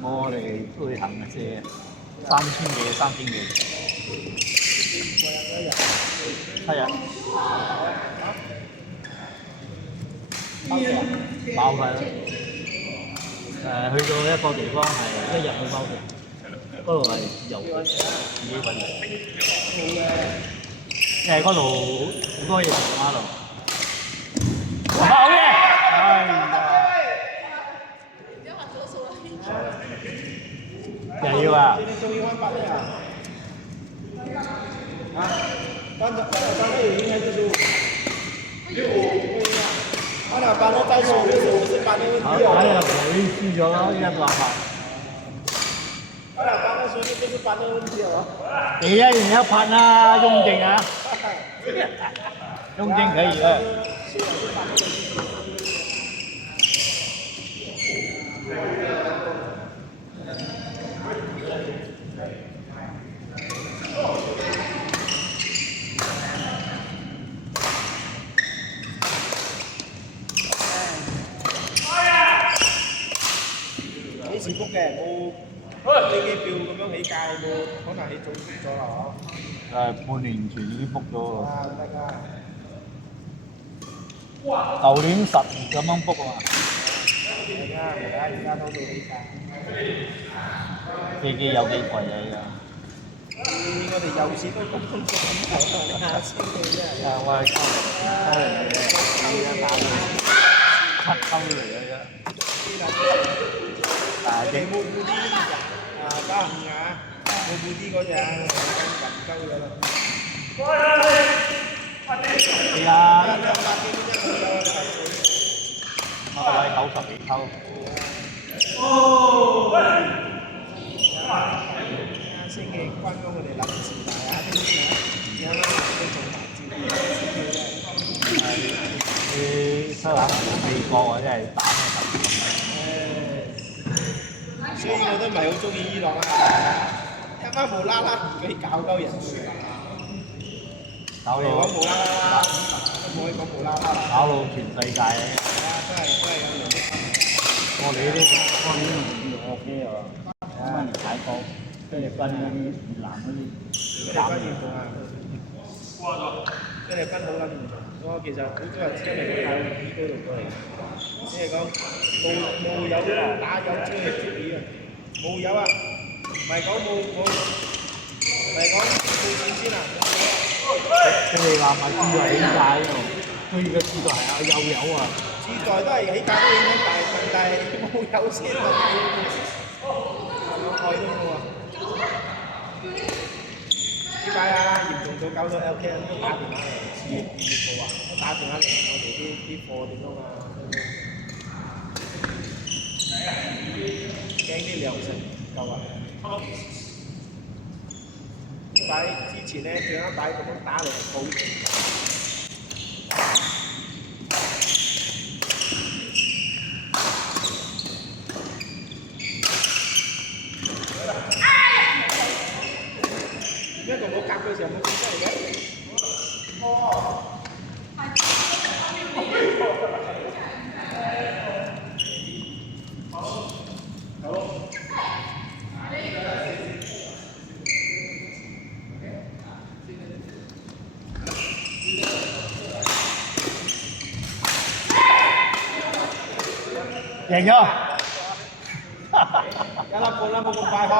我哋推行嘅啫，3000幾，3000幾，7日，包曬啦。去到一個地方係1日去包嘅，嗰度係自由嘅，自己揾嘅。因為嗰度好多嘢食嗰度。好嘢！哎呀！又要啊！終於翻8了啊！搬了已經開始數搬了再數不是搬的問題哦。佢輸咗咯，1-8。搬了數不是搬的問題哦。你1年1拍啊，雍正啊，雍正可以啊。幾時 book 嘅？冇飛機票咁樣起價，冇可能起早 book 咗啦嗬。半年前已經 book 咗啊，唔得㗎。舊年10月咁樣 book 啊嘛。而家都到起價。飛機有幾貴啊？而家？我哋有錢都咁多咁下先嘅啫。我係抽嚟嘅，打7抽嚟嘅啫。我哋冇啲952啊，冇啲嗰隻人鳩咗啦。係啊，我係90幾抽。星期關咗我哋臨時大啊啲嘢，有啦，都做大招啲收攬美國或者係打咩球？所以我都唔係好中意伊朗啊，一間無啦啦唔俾搞鳩人哋搞到講無啦啦，都冇可以講無啦啦。搞到全世界。都係有人我哋呢啲我機啊，咁嚟睇波，菲律賓嗰啲、越南嗰啲，菲律賓嚴重啊！菲律賓好撚嚴重，我其實好多人真係喺大陸嗰度過嚟，即係講冇有打有車嘅接片啊，冇有啊，唔係講冇，唔係講冇錢先啊，佢哋話咪資助起價喎，佢而家資助係啊又有啊，自在都係起價都影響大，但係冇有先啊，有愛都冇啊！點解啊？嚴重到搞到 LKN 都打電話嚟2月號啊，都打電話嚟我哋啲貨點樣啊？驚啲糧食唔夠啊！擺之前咧，最啱擺咁樣打嚟保證。一個冇夾嘅時候冇變出嚟嘅。贏咗。一粒半啦，冇咁快開，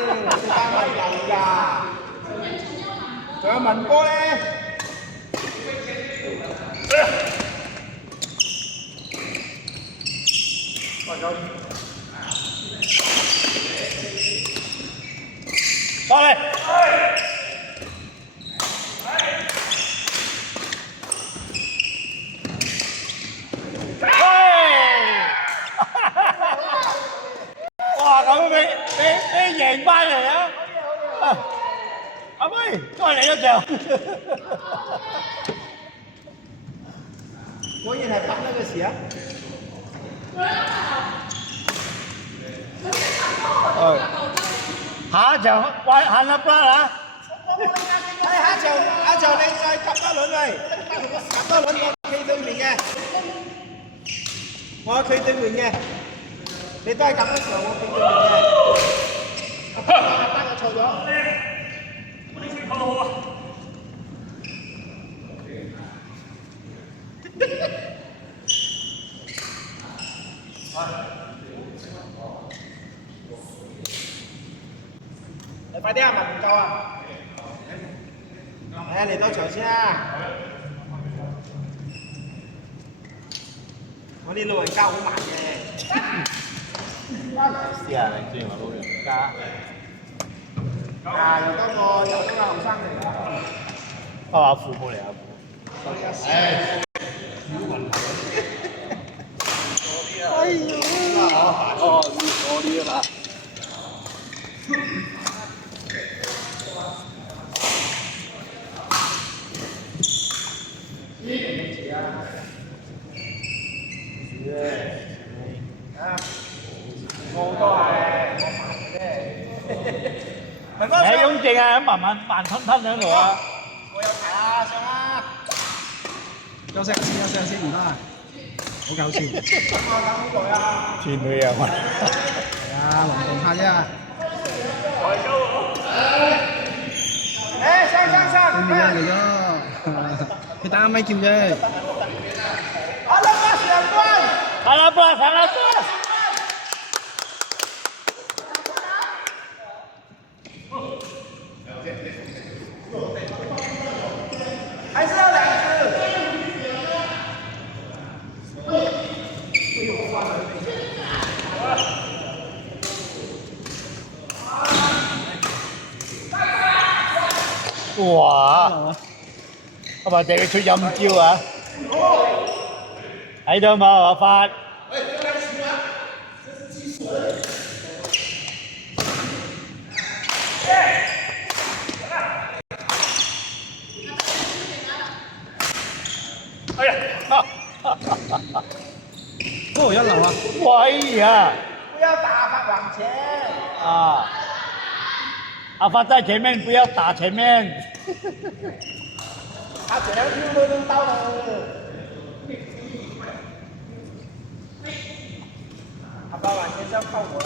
你單位流㗎。仲有文哥咧。過嚟。哇！咁俾贏翻嚟啊！阿妹，再嚟一仗。果然係拍呢個事啊！下一場喂限粒啦嚇！下一場你再夾多輪喂，夾多輪我企對面嘅，我企對面嘅，你都係咁嘅時候，我俾佢嘅。阿班就錯咗。你快啲啊！文唔夠啊！嚟到場先啊！我啲老人家好慢嘅。試下你先話老人家。又多個後生嚟啦。阿父母嚟阿父。哎呦！哦，我啲啦。我都係我慢嘅啫。你咁勁啊！慢吞吞喺度啊！我有排啊，上啊！休息下先，唔得啊！好搞笑。天女啊！係啊，運動下啫。上！對面啊嚟咗，佢打咪叫啫。阿拉巴上關。阿拉巴！還是要兩隻。哇！阿爸哋出陰招啊！睇到冇阿發？哎呀！一流啊！喂呀！不要打發往前。啊！阿發在前面，不要打前面。他這樣跳都到了。阿爸往前就靠我了。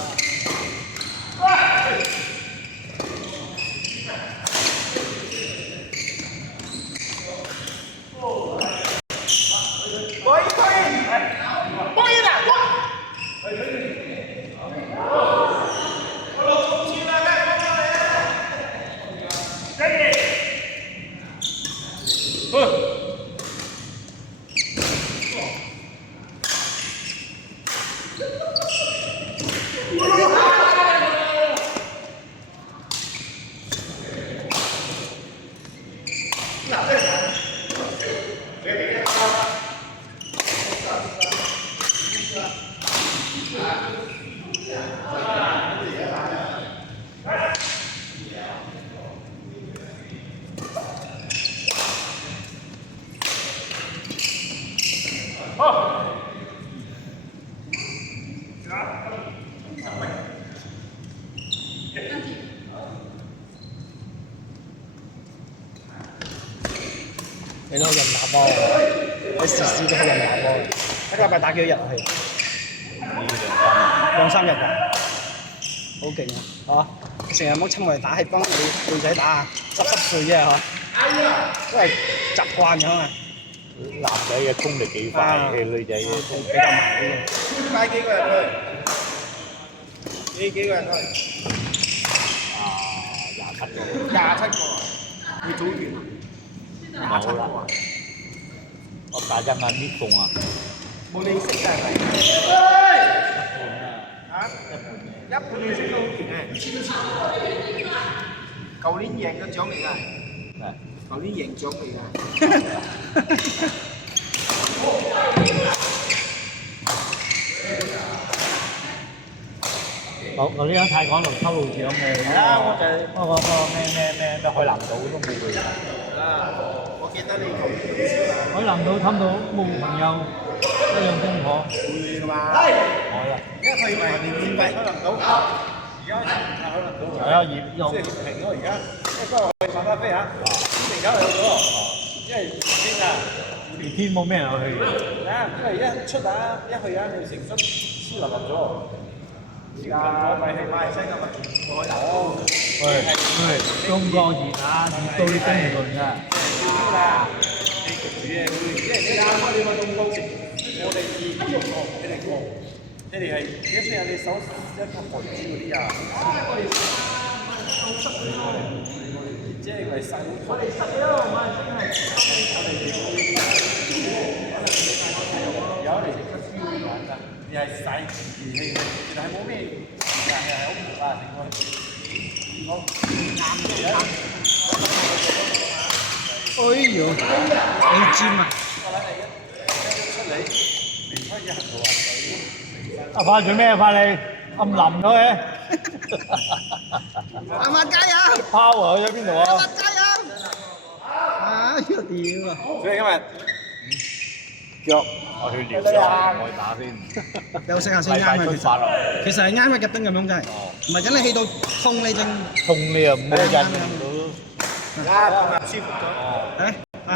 你都好人打波，你時時都好人打波。一個禮拜打幾多日啊？兩三日㗎，好勁啊！嚇，成日冇親我嚟打，係幫女仔打啊，濕碎啫嚇，都係習慣咗啊。男仔嘅功力幾快，女仔嘅功比較慢啲嘅。帶幾個人去？幾個人去27個。27個，要組員。27個啊！我大隻眼啲餸啊！冇你識㗎係咪？一半你識都好勁嘅。舊年贏咗獎嚟㗎。舊年贏獎嚟㗎。我呢間泰港路偷路獎嘅，係啊，我就係嗰個咩海南島都冇去。我記得你舊年海南島貪到冇朋友，一樣公婆。會㗎嘛？係啊，因為佢咪免費海南島，而家海南島係啊，熱即係熱平咯，而家即係不過我哋放翻飛嚇，天平搞有咗，因為天啊，熱天冇咩人去嘅。因為一出啊，一去啊，你成身黐立立咗。我咪係馬來西亞嘛，我有。對，中國熱啊，熱到你頂唔順㗎。啦，你煮嘢會，因為你啱開你個東高食，我哋熱過，你哋過，你哋係一雖然你手一個韓豬嗰啲啊，即係咪細？我哋細咯，馬來西亞有嚟食得超軟㗎，你係細熱氣，其實係冇咩，係好唔同啊，成個。好啱嘅。哎呦，好尖啊！阿發做咩啊？發你暗淋咗嘅。阿媽加油！拋啊！去咗邊度啊？阿媽加油！啊！屌啊！所以今日腳我去療咗，我去打先。休息下先啱嘅，其實係啱嘅，入燈咁樣真係，唔係等你氣到痛你正。痛你又唔好印到。舒服咗。誒，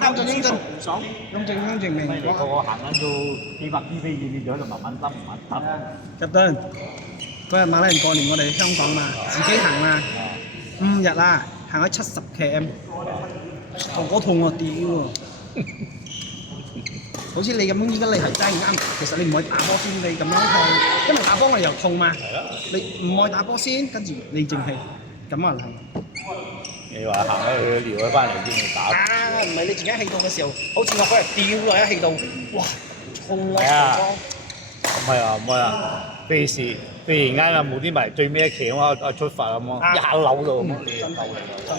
行進英俊，爽，英俊英俊明。你個個行緊到幾百 km 遠咗，就慢慢執，慢慢執。入燈，嗰日馬來人過年，我哋香港嘛，自己行嘛，5日啊，行咗70 km， 頭嗰痛我屌喎！好似你咁樣，依家你係真係啱。其實你唔可以打波先，你咁樣係，因為打波我哋又痛嘛。你唔可以打波先，跟住你淨係咁啊係。你話行咗去撩咗翻嚟先去打。啊，唔係你自己氣到嘅時候，好似我嗰日吊落一氣到，哇，痛啊！唔係啊，唔係啊，譬如而家啊，無啲咪最尾一期啊嘛，出發咁啊，一下扭到咁啊，真係真係。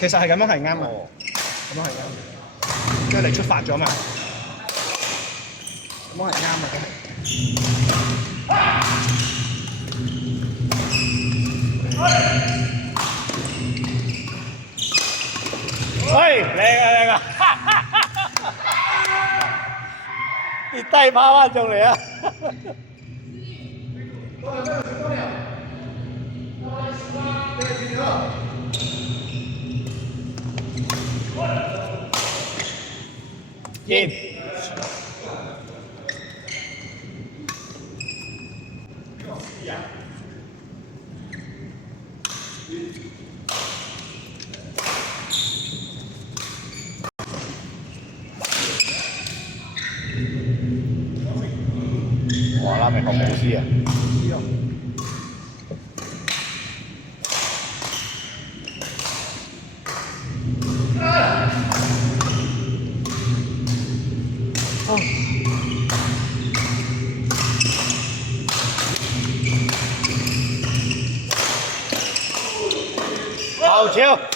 其實係咁樣係啱啊，咁樣係啱，因為你出發咗嘛。咁係啱嘅，喂，靚啊靚啊！跌低跑翻上嚟啊！見。哇！拉美學武師啊！好球！